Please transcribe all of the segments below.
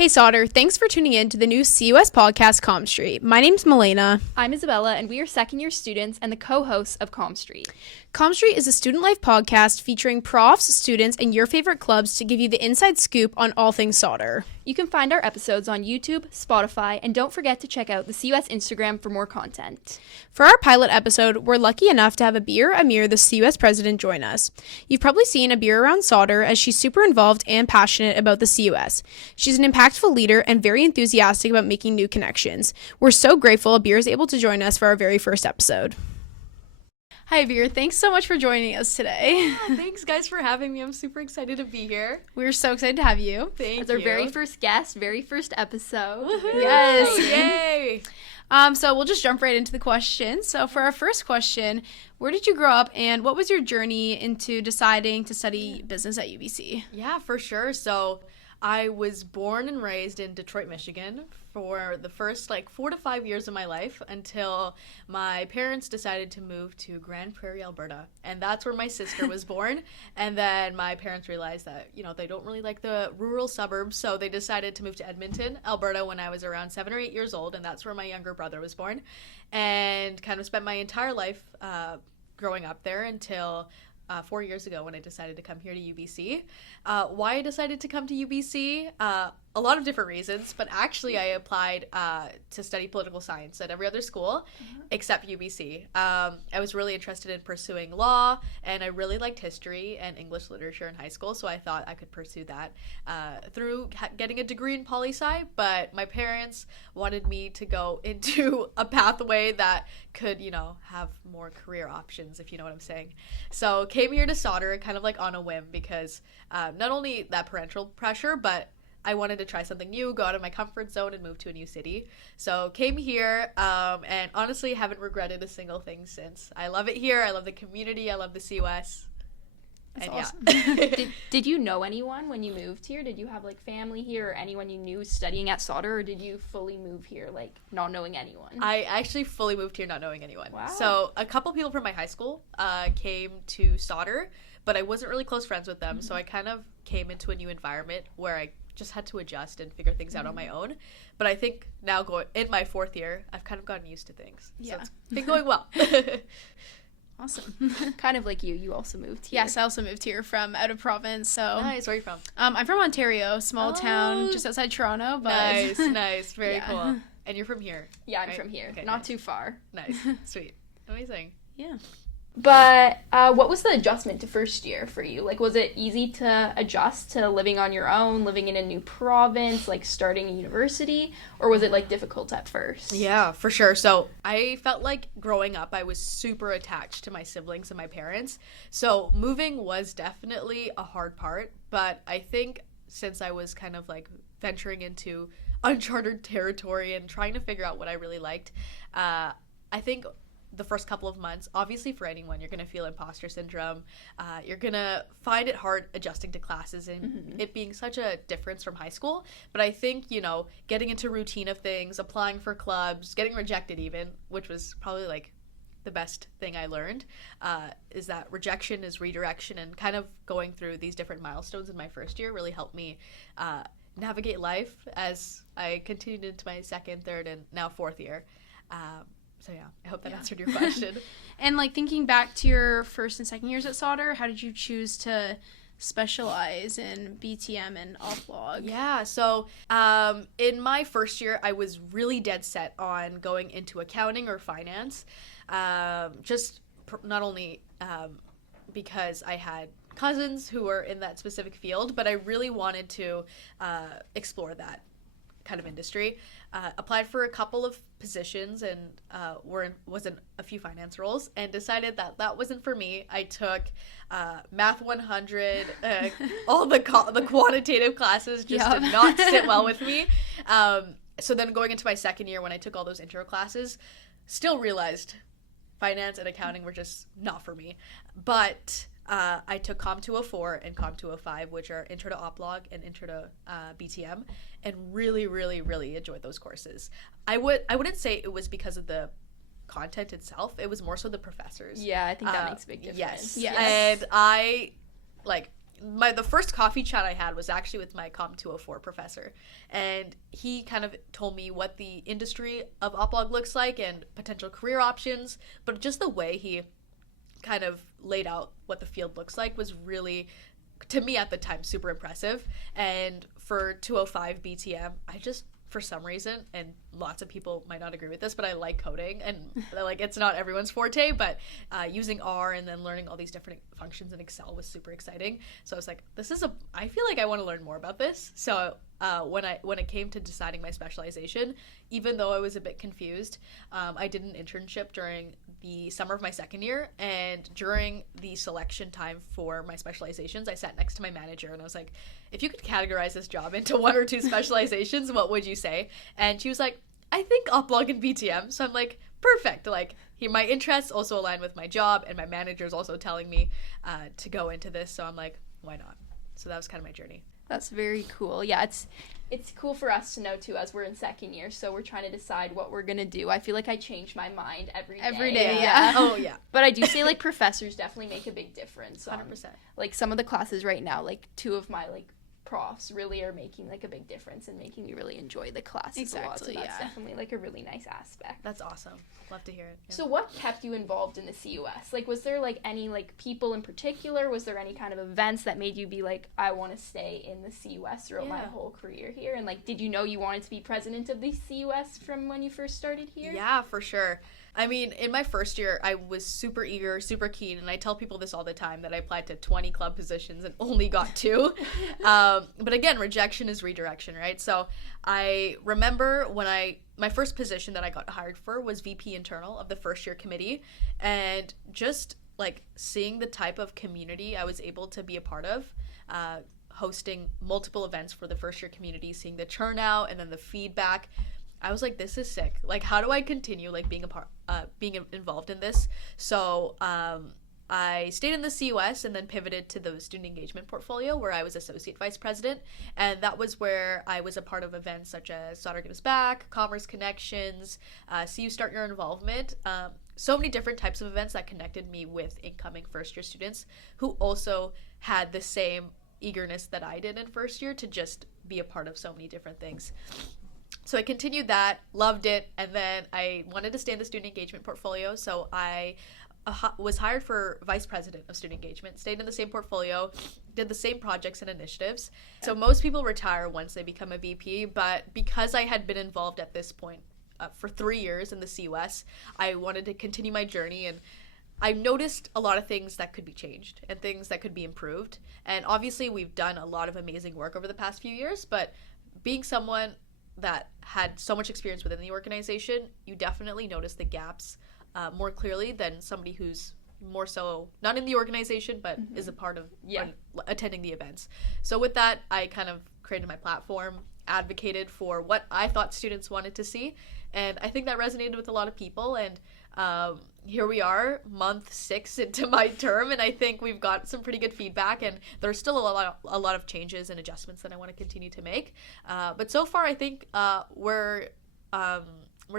Hey Sauter, thanks for tuning in to the new CUS podcast COMM-STREET. My name's Milena. I'm Isabella, and we are second-year students and the co-hosts of COMM-STREET. COMM-STREET is a student life podcast featuring profs, students, and your favorite clubs to give you the inside scoop on all things solder. You can find our episodes on YouTube, Spotify, and don't forget to check out the CUS Instagram for more content. For our pilot episode, we're lucky enough to have Abir Amir, the CUS president, join us. You've probably seen Abir around solder as she's super involved and passionate about the CUS. She's an impactful leader and very enthusiastic about making new connections. We're so grateful Abir is able to join us for our very first episode. Hi, Abir. Thanks so much for joining us today. Yeah, thanks, guys, for having me. I'm super excited to be here. We're so excited to have you. Thank you. As our very first guest, very first episode. Woo-hoo. Yes. Yay. So we'll just jump right into the questions. So for our first question, where did you grow up and what was your journey into deciding to study business at UBC? Yeah, for sure. So I was born and raised in Detroit, Michigan for the first 4 to 5 years of my life until my parents decided to move to Grand Prairie, Alberta. And that's where my sister was born. And then my parents realized that, they don't really like the rural suburbs. So they decided to move to Edmonton, Alberta when I was around 7 or 8 years old. And that's where my younger brother was born. And kind of spent my entire life growing up there until 4 years ago when I decided to come here to UBC. Why I decided to come to UBC? A lot of different reasons, but actually I applied to study political science at every other school except UBC. I was really interested in pursuing law, and I really liked history and English literature in high school, so I thought I could pursue that through getting a degree in poli-sci, but my parents wanted me to go into a pathway that could, have more career options, if you know what I'm saying. So came here to solder kind of on a whim because not only that parental pressure, but I wanted to try something new, go out of my comfort zone, and move to a new city. So came here, and honestly haven't regretted a single thing since. I love it here. I love the community. I love the CUS. That's and awesome. Yeah. Did you know anyone when you moved here? Did you have family here or anyone you knew studying at solder, or did you fully move here not knowing anyone? I actually fully moved here not knowing anyone. Wow. So a couple people from my high school came to solder, but I wasn't really close friends with them. So I kind of came into a new environment where I just had to adjust and figure things out on my own. But I think now in my fourth year, I've kind of gotten used to things. Yeah. So it's been going well. Awesome. Kind of like you also moved here. Yes, I also moved here from out of province. So Nice. Where are you from? I'm from Ontario, small town Oh. just outside Toronto. But Nice. Very Yeah. cool. And you're from here? Yeah, I'm right? from here. Okay, Not nice. too far. Nice. Sweet. Amazing. Yeah. But what was the adjustment to first year for you? Was it easy to adjust to living on your own, living in a new province, starting a university? Or was it, difficult at first? Yeah, for sure. So I felt like growing up, I was super attached to my siblings and my parents. So moving was definitely a hard part. But I think since I was kind of venturing into uncharted territory and trying to figure out what I really liked, I think the first couple of months, obviously for anyone, you're going to feel imposter syndrome. You're going to find it hard adjusting to classes and it being such a difference from high school. But I think, getting into routine of things, applying for clubs, getting rejected even, which was probably the best thing I learned, is that rejection is redirection, and kind of going through these different milestones in my first year really helped me navigate life as I continued into my second, third, and now fourth year. So yeah, I hope that answered your question. And thinking back to your first and second years at solder, how did you choose to specialize in BTM and off-log? Yeah, so in my first year, I was really dead set on going into accounting or finance, not only because I had cousins who were in that specific field, but I really wanted to explore that kind of industry. Applied for a couple of positions and was in a few finance roles, and decided that wasn't for me. I took Math 100, all the quantitative classes did not sit well with me. So then going into my second year when I took all those intro classes, still realized finance and accounting were just not for me. But I took COMM 204 and COMM 205, which are Intro to Oplog and Intro to BTM, and really, really, really enjoyed those courses. I wouldn't say it was because of the content itself. It was more so the professors. Yeah, I think that makes a big difference. Yes. Yes. And I the first coffee chat I had was actually with my COMM-204 professor, and he kind of told me what the industry of oplog looks like and potential career options, but just the way he kind of laid out what the field looks like was really, to me at the time, super impressive. And for 205 BTM, I just, for some reason, and lots of people might not agree with this, but I like coding, and like it's not everyone's forte, but using R and then learning all these different functions in Excel was super exciting. So I was like, I feel like I want to learn more about this. So when it came to deciding my specialization, even though I was a bit confused, I did an internship during the summer of my second year, and during the selection time for my specializations, I sat next to my manager and I was like, if you could categorize this job into one or two specializations, what would you say? And she was like, I think oplog and BTM. So I'm like, perfect. Like, my interests also align with my job, and my manager's also telling me to go into this. So I'm like, why not? So that was kind of my journey. That's very cool. Yeah, it's cool for us to know too, as we're in second year, so we're trying to decide what we're gonna do. I feel like I change my mind every day. Yeah. Oh yeah. But I do say like professors definitely make a big difference. 100%. Like some of the classes right now, like two of my like profs really are making like a big difference and making me really enjoy the classes a lot. So that's definitely like a really nice aspect. That's awesome. Love to hear it. Yeah. So what kept you involved in the CUS? Like, was there like any like people in particular? Was there any kind of events that made you be like, I want to stay in the CUS throughout my whole career here? And like, did you know you wanted to be president of the CUS from when you first started here? Yeah, for sure. I mean, in my first year, I was super eager, super keen, and I tell people this all the time, that I applied to 20 club positions and only got 2. But again, rejection is redirection, right? So I remember when my first position that I got hired for was VP internal of the first year committee, and just like seeing the type of community I was able to be a part of, hosting multiple events for the first year community, seeing the turnout and then the feedback, I was like, this is sick. Like, how do I continue like being involved in this? So I stayed in the CUS and then pivoted to the student engagement portfolio, where I was associate vice president, and that was where I was a part of events such as Solder Gives Back, Commerce Connections, CU Start Your Involvement. So many different types of events that connected me with incoming first year students who also had the same eagerness that I did in first year to just be a part of so many different things. So I continued that, loved it, and then I wanted to stay in the student engagement portfolio, so I was hired for vice president of student engagement, stayed in the same portfolio, did the same projects and initiatives. So most people retire once they become a VP, but because I had been involved at this point for 3 years in the CUS, I wanted to continue my journey, and I noticed a lot of things that could be changed and things that could be improved. And obviously we've done a lot of amazing work over the past few years, but being someone that had so much experience within the organization, you definitely notice the gaps more clearly than somebody who's more so not in the organization but is a part of attending the events. So with that, I kind of created my platform, advocated for what I thought students wanted to see, and I think that resonated with a lot of people. And here we are, month 6 into my term, and I think we've got some pretty good feedback, and there's still a lot of changes and adjustments that I want to continue to make. But so far, I think we're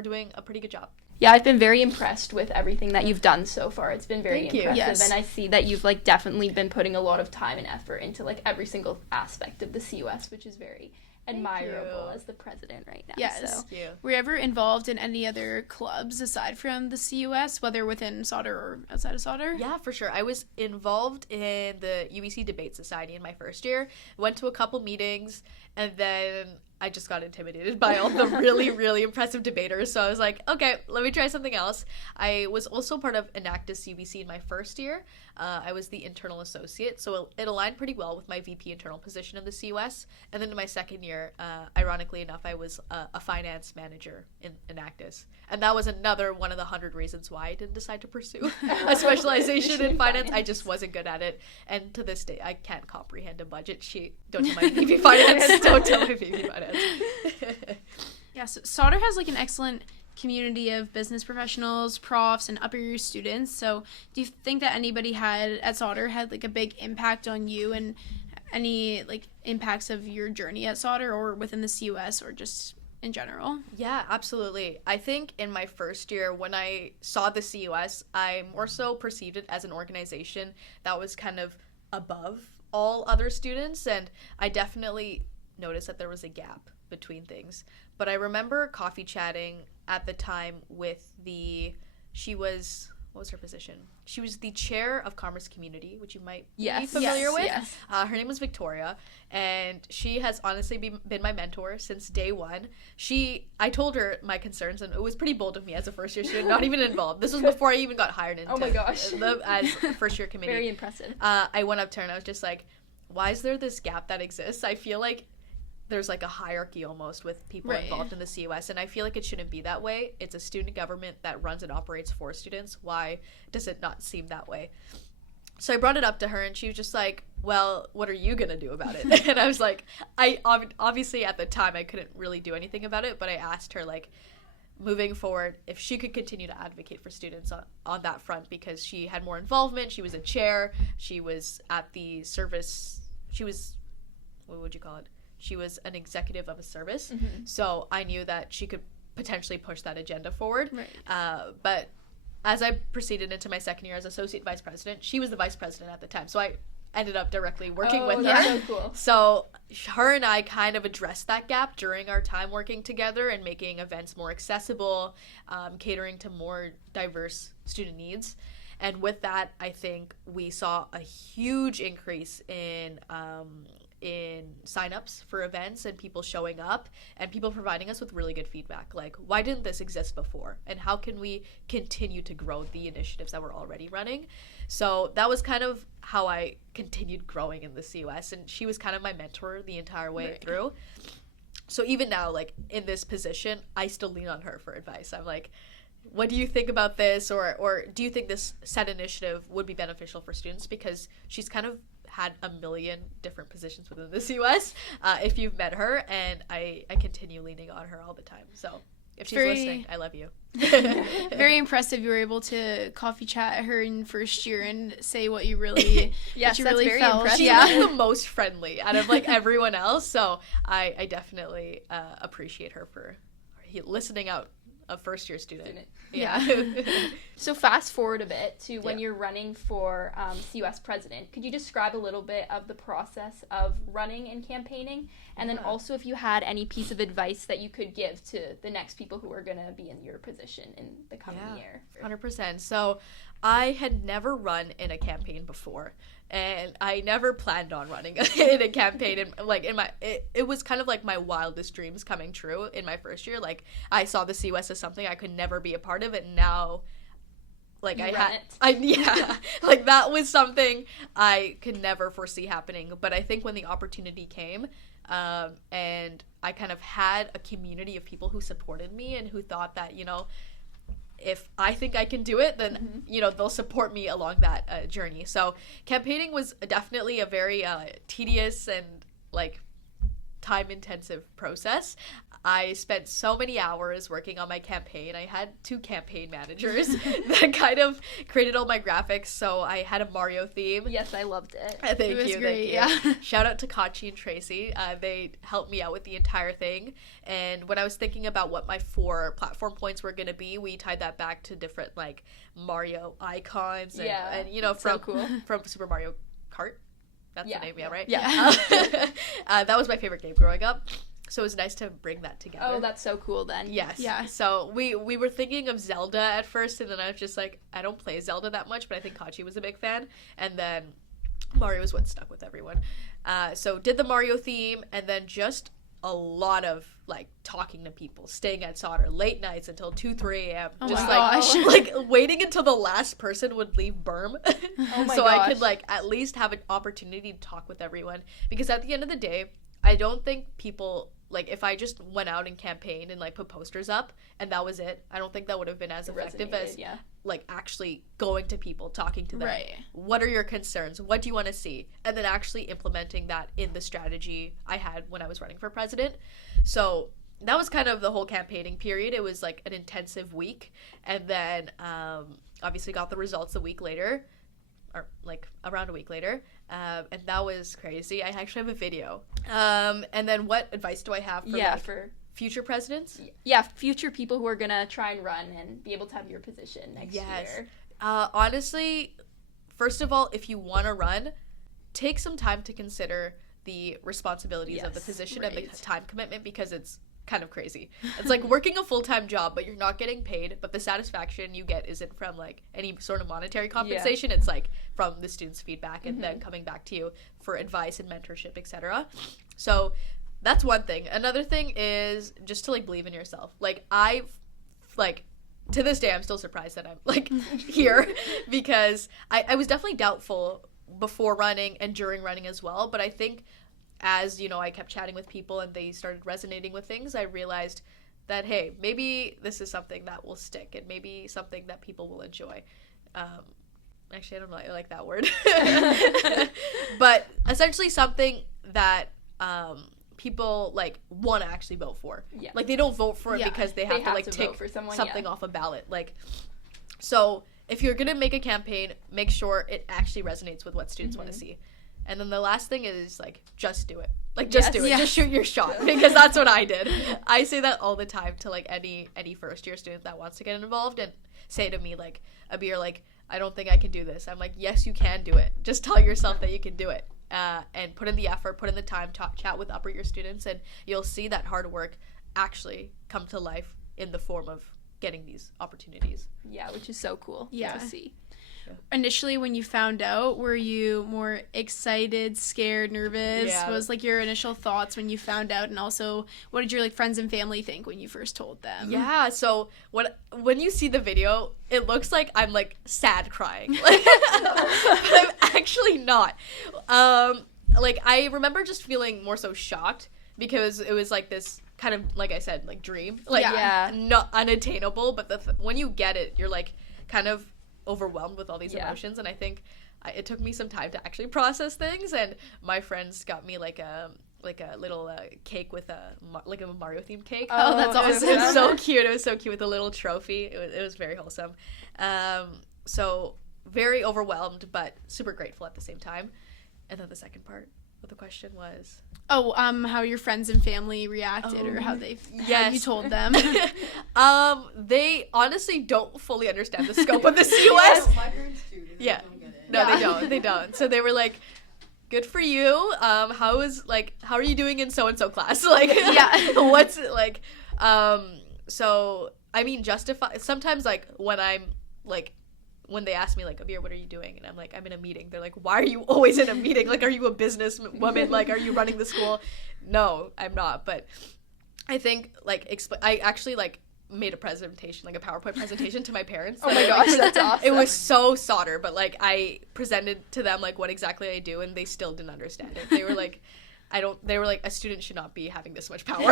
doing a pretty good job. Yeah, I've been very impressed with everything that you've done so far. It's been very impressive. Yes. And I see that you've like definitely been putting a lot of time and effort into like every single aspect of the CUS, which is very admirable as the president right now. Yes. So. Thank you. Were you ever involved in any other clubs aside from the CUS, whether within Solder or outside of Solder? Yeah, for sure. I was involved in the UBC Debate Society in my first year. Went to a couple meetings, and then I just got intimidated by all the really, really impressive debaters. So I was like, okay, let me try something else. I was also part of Enactus UBC in my first year. I was the internal associate, so it aligned pretty well with my VP internal position in the CUS. And then in my second year, ironically enough, I was a finance manager in Enactus. And that was another one of the 100 reasons why I didn't decide to pursue a specialization in finance. I just wasn't good at it. And to this day, I can't comprehend a budget sheet. Don't tell my VP finance. Don't tell my VP finance. Yeah, so Solder has like an excellent community of business professionals, profs, and upper year students. So do you think that anybody at Solder had like a big impact on you, and any like impacts of your journey at Solder or within the CUS or just in general? Yeah, absolutely. I think in my first year when I saw the CUS, I more so perceived it as an organization that was kind of above all other students, and I definitely noticed that there was a gap between things. But I remember coffee chatting at the time with what was her position? She was the chair of Commerce Community, which you might be familiar with. Yes. Her name was Victoria, and she has honestly been my mentor since day one. I told her my concerns, and it was pretty bold of me as a first-year student, not even involved. This was before I even got hired into Oh my gosh. as first-year committee. Very impressive. I went up to her, and I was just like, why is there this gap that exists? I feel like there's like a hierarchy almost with people involved in the CUS, and I feel like it shouldn't be that way. It's a student government that runs and operates for students. Why does it not seem that way? So I brought it up to her, and she was just like, well, what are you gonna do about it? And I was like, obviously at the time I couldn't really do anything about it, but I asked her, like, moving forward, if she could continue to advocate for students on that front, because she had more involvement. She was a chair, she was at the service, what would you call it? She was an executive of a service, so I knew that she could potentially push that agenda forward. Right. But as I proceeded into my second year as associate vice president, she was the vice president at the time, so I ended up directly working with her. That's so cool. So her and I kind of addressed that gap during our time working together and making events more accessible, catering to more diverse student needs. And with that, I think we saw a huge increase in signups for events and people showing up and people providing us with really good feedback. Like, why didn't this exist before? And how can we continue to grow the initiatives that we're already running? So that was kind of how I continued growing in the CUS, and she was kind of my mentor the entire way through. So even now, like, in this position, I still lean on her for advice. I'm like, what do you think about this? Or do you think this set initiative would be beneficial for students? Because she's kind of had a million different positions within the CUS, if you've met her, and I continue leaning on her all the time. So if she's listening, I love you. Very impressive you were able to coffee chat her in first year and say what you really Yes, what you that's really very felt. impressive. She was the most friendly out of like everyone else, so I definitely appreciate her for listening out a first year student. Yeah. So fast forward a bit to when you're running for CUS president. Could you describe a little bit of the process of running and campaigning? And then also if you had any piece of advice that you could give to the next people who are going to be in your position in the coming year. 100%. So I had never run in a campaign before, and I never planned on running in a campaign. And like it was kind of like my wildest dreams coming true in my first year. Like, I saw the CUS as something I could never be a part of, and now, like, like that was something I could never foresee happening. But I think when the opportunity came, and I kind of had a community of people who supported me and who thought that, you know, if I think I can do it, then, you know, they'll support me along that journey. So campaigning was definitely a very tedious and, like, time-intensive process. I spent so many hours working on my campaign. I had 2 campaign managers that kind of created all my graphics. So I had a Mario theme. Yes, I loved it. Thank you. Great, thank you. Shout out to Kachi and Tracy. They helped me out with the entire thing. And when I was thinking about what my 4 platform points were going to be, we tied that back to different, like, Mario icons. And you know, from Super Mario Kart. That's the name, right? Yeah. That was my favorite game growing up. So it was nice to bring that together. Oh, that's so cool then. Yes. Yeah. So we were thinking of Zelda at first, and then I was just like, I don't play Zelda that much, but I think Kachi was a big fan. And then Mario was what stuck with everyone. So did the Mario theme, and then just a lot of, like, talking to people, staying at Solder late nights until 2, 3 a.m. Oh just my gosh. like waiting until the last person would leave Berm. Oh my so gosh. I could, like, at least have an opportunity to talk with everyone. Because at the end of the day, I don't think people, like, if I just went out and campaigned and, like, put posters up and that was it, I don't think that would have been as effective as like, actually going to people, talking to them. Right. What are your concerns? What do you want to see? And then actually implementing that in the strategy I had when I was running for president. So that was kind of the whole campaigning period. It was, like, an intensive week. And then obviously got the results a week later, or, like, around a week later. And that was crazy. I actually have a video. And then what advice do I have for, for future presidents? Yeah, future people who are going to try and run and be able to have your position next year. Honestly, first of all, if you want to run, take some time to consider the responsibilities of the position and the time commitment, because it's kind of crazy. It's like working a full-time job, but you're not getting paid, but the satisfaction you get isn't from like any sort of monetary compensation. It's like from the students' feedback and then coming back to you for advice and mentorship, etc. So that's one thing. Another thing is just to like believe in yourself. Like to this day I'm still surprised that I'm like here, because I was definitely doubtful before running and during running as well, but I think as, you know, I kept chatting with people and they started resonating with things, I realized that, hey, maybe this is something that will stick and maybe something that people will enjoy. Actually, I don't know, I like that word. But essentially something that people like want to actually vote for. Yeah. Like they don't vote for it because they have to like take for something off a ballot. Like, so if you're going to make a campaign, make sure it actually resonates with what students want to see. And then the last thing is, like, just do it. Like, just do it. Just shoot your shot. Because that's what I did. I say that all the time to, like, any first-year student that wants to get involved and say to me, like, Abir, like, I don't think I can do this. I'm like, yes, you can do it. Just tell yourself that you can do it. And put in the effort, put in the time, chat with upper-year students, and you'll see that hard work actually come to life in the form of getting these opportunities. Yeah, which is so cool to see. Initially, when you found out, were you more excited, scared, nervous? Yeah. What was like your initial thoughts when you found out, and also what did your like friends and family think when you first told them? Yeah, so when you see the video, it looks like I'm like sad crying, like, but I'm actually not. Like I remember just feeling more so shocked because it was like this kind of, like I said, like dream, like not unattainable, but when you get it, you're like kind of overwhelmed with all these emotions. And I think it took me some time to actually process things, and my friends got me like a little cake with a Mario themed cake. Oh, that's awesome. It was so cute. It was so cute with a little trophy. It was very wholesome. So very overwhelmed but super grateful at the same time. And then the second part of the question was how your friends and family reacted, or how how you told them. They honestly don't fully understand the scope of the CUS. My parents do. They don't get it. No, they don't. So they were like, good for you. How are you doing in so-and-so class? Like, what's it like? So, I mean, sometimes, like, when they ask me, like, Abir, what are you doing? And I'm like, I'm in a meeting. They're like, why are you always in a meeting? Like, are you a business woman? Like, are you running the school? No, I'm not. But I think, like, I actually, like, made a presentation, like a PowerPoint presentation to my parents. Oh my gosh, that's awesome. It was so solder, but, like, I presented to them, like, what exactly I do, and they still didn't understand it. They were like, they were like, a student should not be having this much power.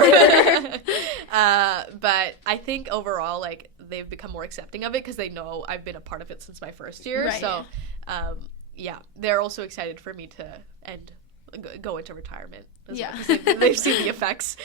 But I think overall, like, they've become more accepting of it because they know I've been a part of it since my first year. Right. So, they're also excited for me to go into retirement as well, 'cause they've seen the effects.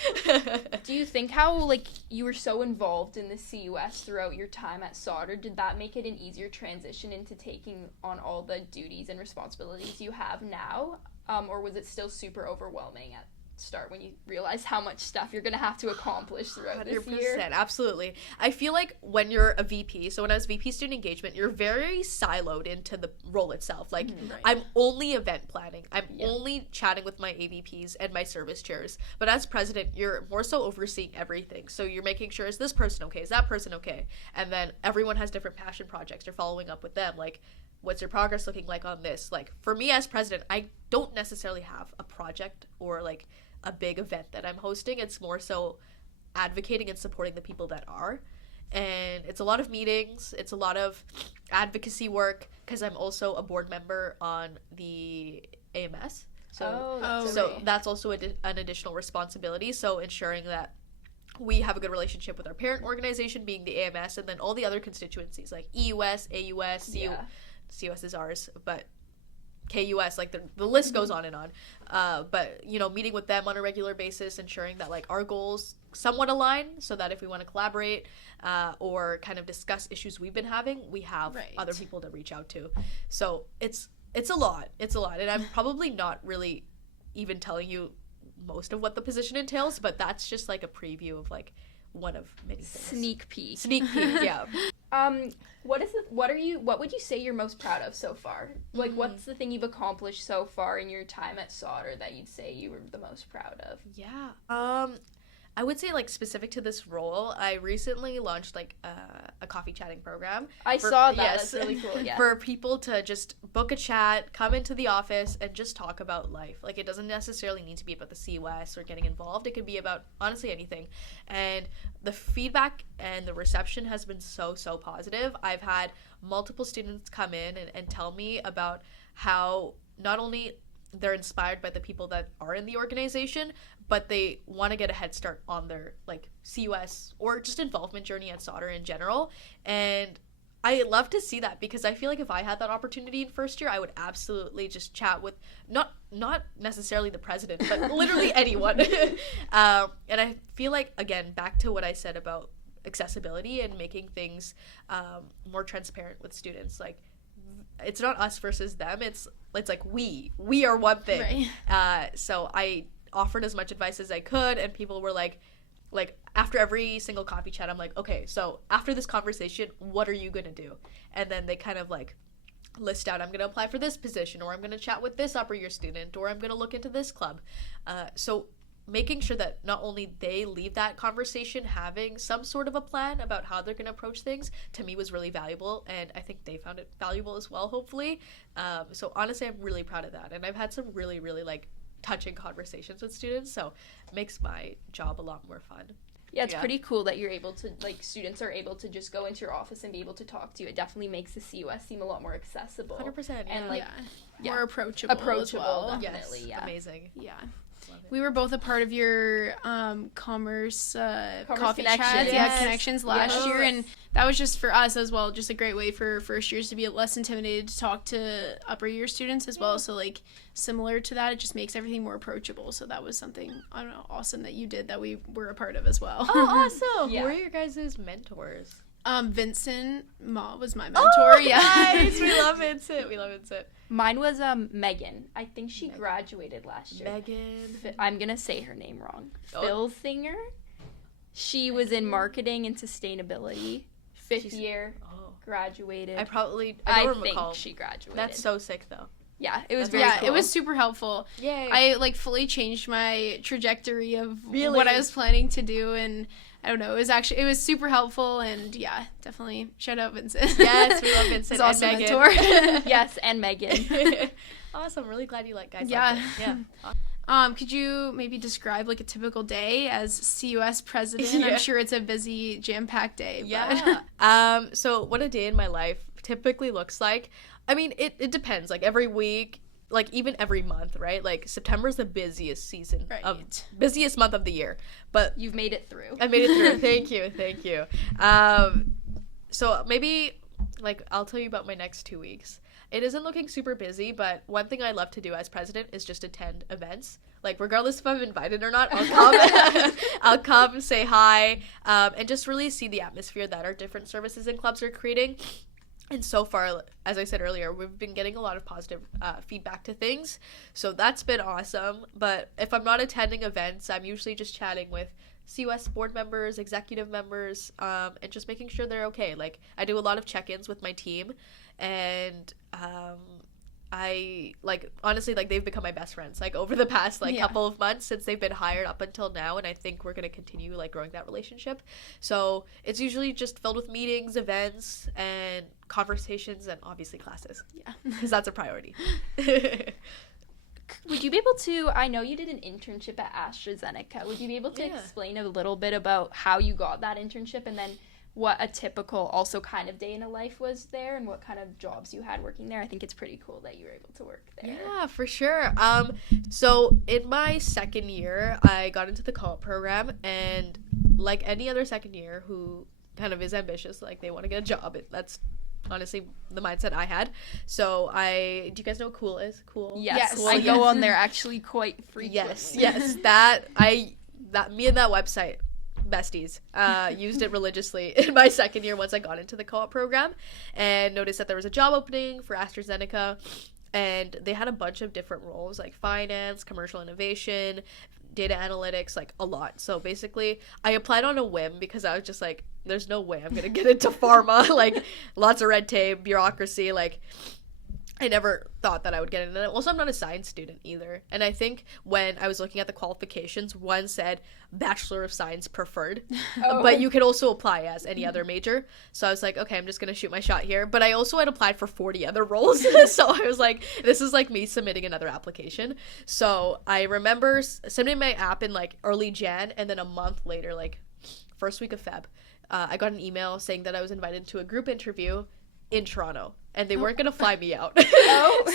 Do you think how, like, you were so involved in the CUS throughout your time at Sauder, did that make it an easier transition into taking on all the duties and responsibilities you have now? Or was it still super overwhelming at start when you realize how much stuff you're going to have to accomplish throughout this year? 100%, absolutely. I feel like when you're a VP, so when I was VP student engagement, you're very siloed into the role itself. Like, I'm only event planning. I'm only chatting with my AVPs and my service chairs. But as president, you're more so overseeing everything. So you're making sure, is this person okay? Is that person okay? And then everyone has different passion projects. You're following up with them. Like, what's your progress looking like on this? Like, for me as president, I don't necessarily have a project or, like, a big event that I'm hosting. It's more so advocating and supporting the people that are. And it's a lot of meetings. It's a lot of advocacy work because I'm also a board member on the AMS. So that's also an additional responsibility. So ensuring that we have a good relationship with our parent organization, being the AMS, and then all the other constituencies like EUS, AUS, CUS is ours, but KUS, like the list goes on and on. But, you know, meeting with them on a regular basis, ensuring that, like, our goals somewhat align so that if we want to collaborate or kind of discuss issues we've been having, we have other people to reach out to. So it's a lot. It's a lot. And I'm probably not really even telling you most of what the position entails, but that's just, like, a preview of, like, one of many things. Sneak peek, yeah. What would you say you're most proud of so far? Like, what's the thing you've accomplished so far in your time at Sauder that you'd say you were the most proud of? Yeah. I would say, like, specific to this role, I recently launched, like, a coffee chatting program. I saw that. Yes, That's really cool, yeah. For people to just book a chat, come into the office, and just talk about life. Like, it doesn't necessarily need to be about the CUS or getting involved. It could be about, honestly, anything. And the feedback and the reception has been so, so positive. I've had multiple students come in and tell me about how not only they're inspired by the people that are in the organization, but they want to get a head start on their, like, CUS or just involvement journey at Sauder in general. And I love to see that, because I feel like if I had that opportunity in first year, I would absolutely just chat with not necessarily the president, but literally anyone. And I feel like, again, back to what I said about accessibility and making things more transparent with students. Like, it's not us versus them. It's like we are one thing. Right. So I offered as much advice as I could, and people were like after every single coffee chat, I'm like, okay, so after this conversation, what are you gonna do? And then they kind of like list out, I'm gonna apply for this position, or I'm gonna chat with this upper year student, or I'm gonna look into this club. So making sure that not only they leave that conversation having some sort of a plan about how they're going to approach things, to me was really valuable, and I think they found it valuable as well, hopefully. So honestly, I'm really proud of that, and I've had some really, really, like, touching conversations with students, so it makes my job a lot more fun. Yeah, it's pretty cool that you're able to, like, students are able to just go into your office and be able to talk to you. It definitely makes the CUS seem a lot more accessible. 100%, And, like, more approachable as well. Definitely, yes, yeah. amazing. Yeah. We were both a part of your commerce coffee Connections. chats, Yes. Connections last year, and that was just for us as well, just a great way for first years to be less intimidated to talk to upper year students as well. So, like, similar to that, it just makes everything more approachable. So that was something, I don't know, awesome that you did that we were a part of as well. Oh, awesome. Yeah. Who are your guys' mentors? Vincent Ma was my mentor. Yeah. Nice. We love Vincent. Mine was Megan. I think she graduated last year. Megan. I'm going to say her name wrong. Oh. Phil Singer. She was in marketing and sustainability. Fifth year. Oh. Graduated. I don't think recall. she graduated. That's so sick, though. Yeah, it was That's very Yeah, cool. it was super helpful. Yay. I, like, fully changed my trajectory of Really? what I was planning to do, and I don't know, it was super helpful, and yeah, definitely shout out Vincent. Yes, we love Vincent. He's also and a Megan. mentor. Yes, and Megan. Awesome. Really glad you like guys Yeah. like that. Yeah. Could you maybe describe, like, a typical day as CUS president? Yeah. I'm sure it's a busy, jam-packed day. But Yeah. So what a day in my life typically looks like, I mean, it depends. Like, every week, like, even every month, right? Like, September's the busiest season busiest month of the year. But You've made it through. I made it through. Thank you. So maybe, like, I'll tell you about my next 2 weeks. It isn't looking super busy, but one thing I love to do as president is just attend events. Like, regardless if I'm invited or not, I'll come. I'll come, say hi, and just really see the atmosphere that our different services and clubs are creating. And so far, as I said earlier, we've been getting a lot of positive feedback to things. So that's been awesome. But if I'm not attending events, I'm usually just chatting with CUS board members, executive members, and just making sure they're okay. Like, I do a lot of check-ins with my team, and I, like, honestly, like, they've become my best friends, like, over the past, like, couple of months since they've been hired up until now, and I think we're going to continue, like, growing that relationship. So it's usually just filled with meetings, events, and conversations, and obviously classes. Yeah. Because that's a priority. Would you be able to, I know you did an internship at AstraZeneca. Would you be able to explain a little bit about how you got that internship, and then what a typical also kind of day in a life was there, and what kind of jobs you had working there? I think it's pretty cool that you were able to work there. Yeah, for sure. So in my second year, I got into the COMM program, and like any other second year who kind of is ambitious, like they want to get a job, that's honestly the mindset I had. So do you guys know what Cool is? Cool? Yes, Cool, I go yes. on there actually quite frequently. Yes, me and that website, besties, used it religiously in my second year once I got into the co-op program, and noticed that there was a job opening for AstraZeneca, and they had a bunch of different roles like finance, commercial innovation, data analytics, like a lot. So basically I applied on a whim because I was just like, there's no way I'm gonna get into pharma. Like, lots of red tape, bureaucracy, like I never thought that I would get into it. Also, I'm not a science student either. And I think when I was looking at the qualifications, one said Bachelor of Science preferred. But you could also apply as any other major. So I was like, okay, I'm just going to shoot my shot here. But I also had applied for 40 other roles. So I was like, this is like me submitting another application. So I remember submitting my app in like early Jan. And then a month later, like first week of Feb, I got an email saying that I was invited to a group interview in Toronto, and they weren't going to fly me out.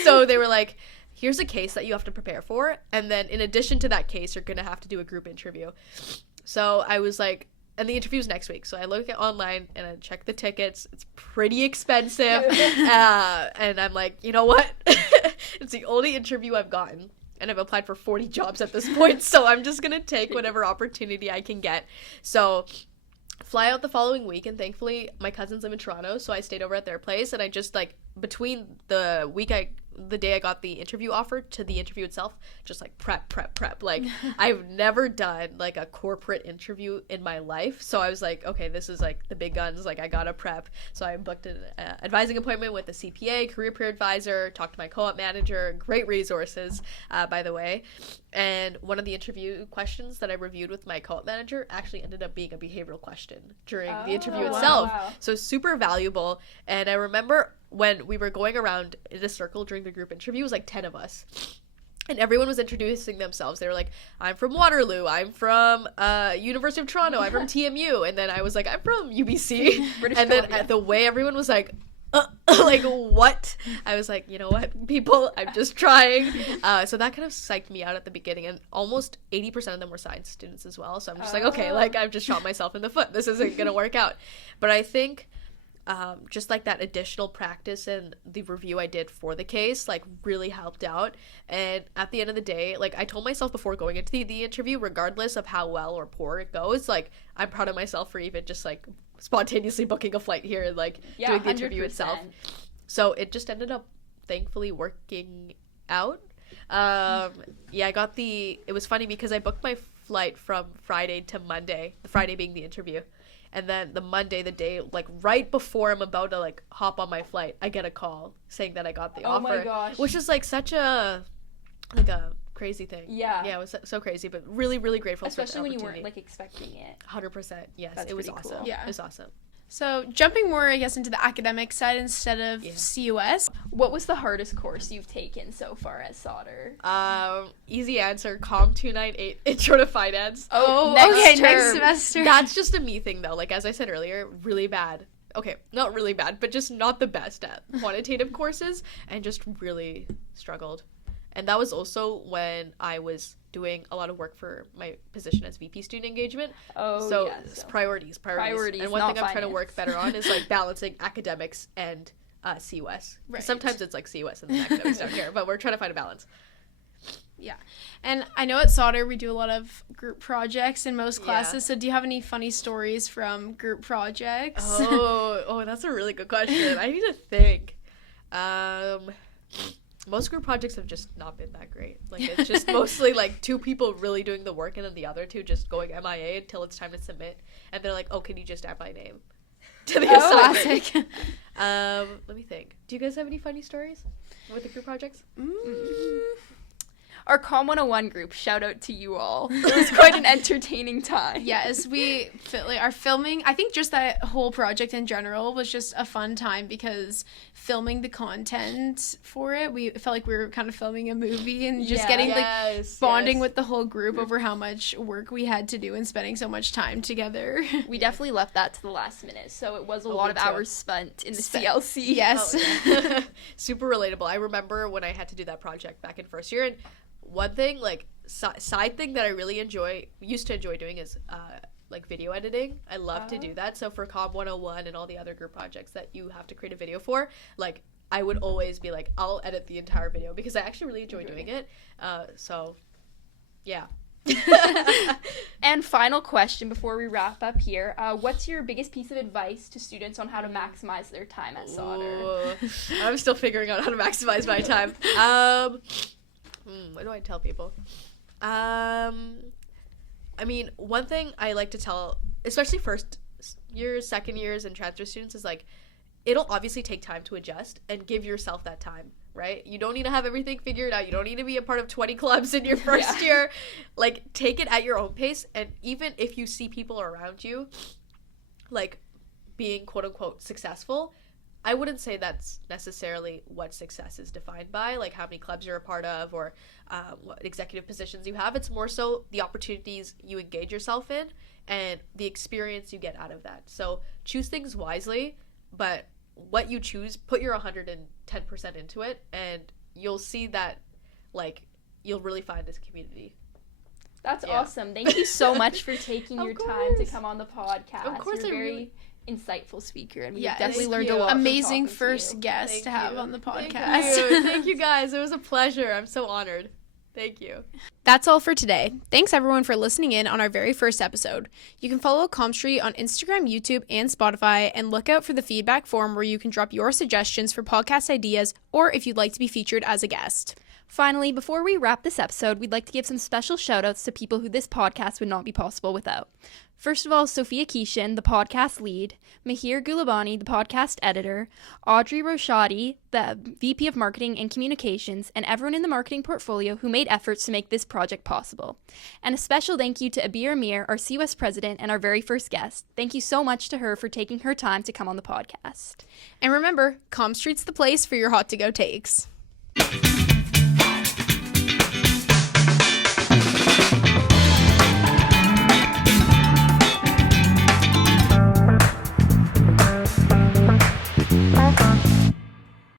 So they were like, here's a case that you have to prepare for, and then in addition to that case, you're going to have to do a group interview. So I was like, and the interview's next week. So I look at online and I check the tickets. It's pretty expensive. And I'm like, you know what? It's the only interview I've gotten. And I've applied for 40 jobs at this point. So I'm just going to take whatever opportunity I can get. So fly out the following week, and thankfully my cousins live in Toronto, so I stayed over at their place, and I just like between the day I got the interview offer to the interview itself, just like prep. Like I've never done like a corporate interview in my life, so I was like, okay, this is like the big guns, like I gotta prep. So I booked an advising appointment with the CPA, career peer advisor, talked to my co-op manager, great resources, by the way. And one of the interview questions that I reviewed with my co-op manager actually ended up being a behavioral question during the interview itself. Wow. So super valuable. And I remember when we were going around in a circle during the group interview, it was like 10 of us. And everyone was introducing themselves. They were like, I'm from Waterloo. I'm from University of Toronto. I'm from TMU. And then I was like, I'm from UBC. British and Columbia. Then the way everyone was like, like, what? I was like, you know what, people, I'm just trying. So that kind of psyched me out at the beginning, and almost 80% of them were science students as well. So I'm just like, okay, like I've just shot myself in the foot. This isn't gonna work out. But I think just like that additional practice and the review I did for the case like really helped out. And at the end of the day, like I told myself before going into the interview, regardless of how well or poor it goes, like I'm proud of myself for even just like spontaneously booking a flight here and like doing the interview 100%. Itself. So it just ended up thankfully working out. I got it was funny because I booked my flight from Friday to Monday, the Friday being the interview. And then the Monday, the day, like right before I'm about to like hop on my flight, I get a call saying that I got the offer. Oh my gosh. Which is like such a crazy thing. Yeah, it was so crazy, but really, really grateful. Especially when you weren't like expecting it. 100%. Yes, it was awesome. Cool. Yeah, it was awesome. So jumping more, I guess, into the academic side instead of CUS. What was the hardest course you've taken so far at Sauder? Easy answer, COMM-298, Intro to Finance. Next semester. That's just a me thing, though. Like, as I said earlier, really bad. Okay, not really bad, but just not the best at quantitative courses, and just really struggled. And that was also when I was doing a lot of work for my position as VP student engagement. So priorities. And one thing I'm trying to work better on is like balancing academics and CUS. Right. Sometimes it's like CUS and then academics down here, but we're trying to find a balance. Yeah. And I know at Sauder we do a lot of group projects in most classes. So do you have any funny stories from group projects? Oh, that's a really good question. I need to think. Most group projects have just not been that great. Like, it's just mostly, like, two people really doing the work and then the other two just going MIA until it's time to submit. And they're like, oh, can you just add my name to the assignment? Let me think. Do you guys have any funny stories with the group projects? Our COMM 101 group, shout out to you all. It was quite an entertaining time. Yes, our filming, I think just that whole project in general was just a fun time because filming the content for it, we felt like we were kind of filming a movie and just getting bonding with the whole group over how much work we had to do and spending so much time together. We definitely left that to the last minute, so it was a lot of hours spent in the CLC. Yes. Super relatable. I remember when I had to do that project back in first year, and one thing, like, side thing that I really used to enjoy doing is, like, video editing. I love to do that. So for COMM 101 and all the other group projects that you have to create a video for, like, I would always be like, I'll edit the entire video because I actually really enjoy doing it. So, yeah. And final question before we wrap up here. What's your biggest piece of advice to students on how to maximize their time at Sauder? I'm still figuring out how to maximize my time. What do I tell people? I mean, one thing I like to tell, especially first years, second years, and transfer students is like, it'll obviously take time to adjust and give yourself that time, right? You don't need to have everything figured out. You don't need to be a part of 20 clubs in your first year. Like, take it at your own pace. And even if you see people around you, like, being quote unquote successful, I wouldn't say that's necessarily what success is defined by, like how many clubs you're a part of or what executive positions you have. It's more so the opportunities you engage yourself in and the experience you get out of that. So choose things wisely, but what you choose, put your 110% into it, and you'll see that, like, you'll really find this community. That's awesome. Thank you so much for taking your time to come on the podcast. Of course, You're very insightful speaker, and we Yes. definitely Thank learned you. a lot. Amazing from talking first to you. guest Thank to have you. on the podcast. Thank you guys. It was a pleasure. I'm so honored. Thank you. That's all for today. Thanks everyone for listening in on our very first episode. You can follow COMM-STREET on Instagram, YouTube, and Spotify, and look out for the feedback form where you can drop your suggestions for podcast ideas or if you'd like to be featured as a guest. Finally, before we wrap this episode, we'd like to give some special shout-outs to people who this podcast would not be possible without. First of all, Sophia Keeshan, the podcast lead, Mahir Gulabani, the podcast editor, Audrey Roshadi, the VP of Marketing and Communications, and everyone in the marketing portfolio who made efforts to make this project possible. And a special thank you to Abir Amir, our CUS president and our very first guest. Thank you so much to her for taking her time to come on the podcast. And remember, COMM-STREET's the place for your hot-to-go takes.